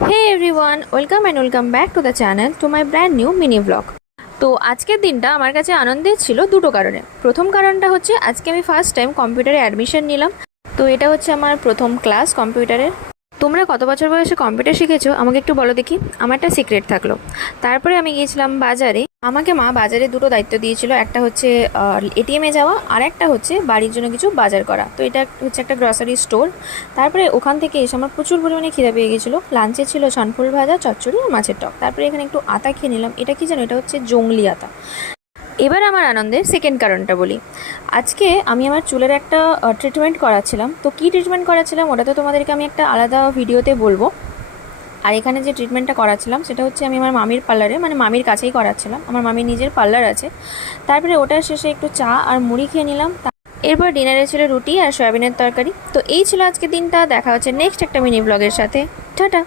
Hey everyone, welcome and welcome back to the channel to my brand new mini vlog. তো আজকের দিনটা আমার কাছে আনন্দের ছিল দুটো কারণে। প্রথম কারণটা হচ্ছে আজকে আমি ফার্স্ট টাইম কম্পিউটারে অ্যাডমিশন নিলাম। তো এটা হচ্ছে আমার প্রথম ক্লাস কম্পিউটারের। তোমরা কত বছর বয়সে কম্পিউটার শিখেছো আমাকে একটু বলো দেখি, আমার একটা সিক্রেট থাকলো। তারপরে আমি গিয়েছিলাম বাজারে। আমাকে মা বাজারে দুটো দায়িত্ব দিয়েছিল, একটা হচ্ছে এটিএমে যাওয়া, আর একটা হচ্ছে বাড়ির জন্য কিছু বাজার করা। তো এটা হচ্ছে একটা গ্রসারি স্টোর। তারপরে ওখান থেকে এসে আমার প্রচুর পরিমাণে খিদে পেয়ে গেছিলো। লাঞ্চে ছিল ছানফুল ভাজা, চচ্চড়ি আর মাছের টক। তারপরে এখানে একটু আতা খেয়ে নিলাম। এটা কি জানো? এটা হচ্ছে জংলি আতা। এবার আমার আনন্দের সেকেন্ড কারণটা বলি। আজকে আমি আমার চুলের একটা ট্রিটমেন্ট করাচ্ছিলাম। তো কী ট্রিটমেন্ট করাচ্ছিলাম ওটা তো তোমাদেরকে আমি একটা আলাদা ভিডিওতে বলবো। আর এখানে যে ট্রিটমেন্টটা করাচ্ছিলাম সেটা হচ্ছে আমি আমার মামির পার্লারে, মানে মামির কাছেই করাচ্ছিলাম। আমার মামির নিজের পার্লার আছে। তারপরে ওটার শেষে একটু চা আর মুড়ি খেয়ে নিলাম। এরপর ডিনারে ছিল রুটি আর সয়াবিনের তরকারি। তো এই ছিল আজকের দিনটা। দেখা হচ্ছে নেক্সট একটা মিনি ব্লগের সাথে। টাটা।